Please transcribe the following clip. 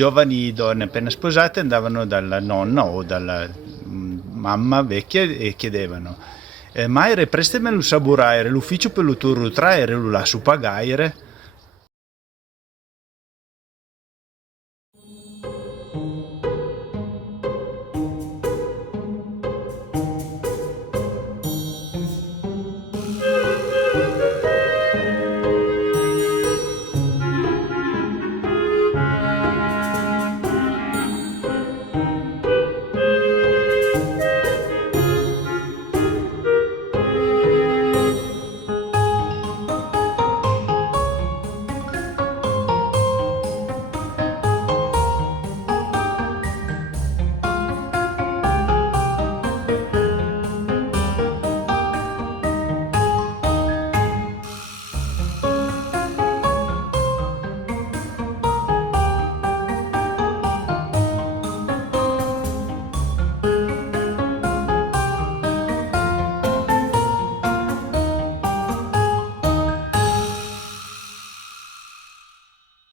giovani donne appena sposate andavano dalla nonna o dalla mamma vecchia e chiedevano: Maire, prestemelo saburaire, l'ufficio per lo turro traere, lo lascio pagare.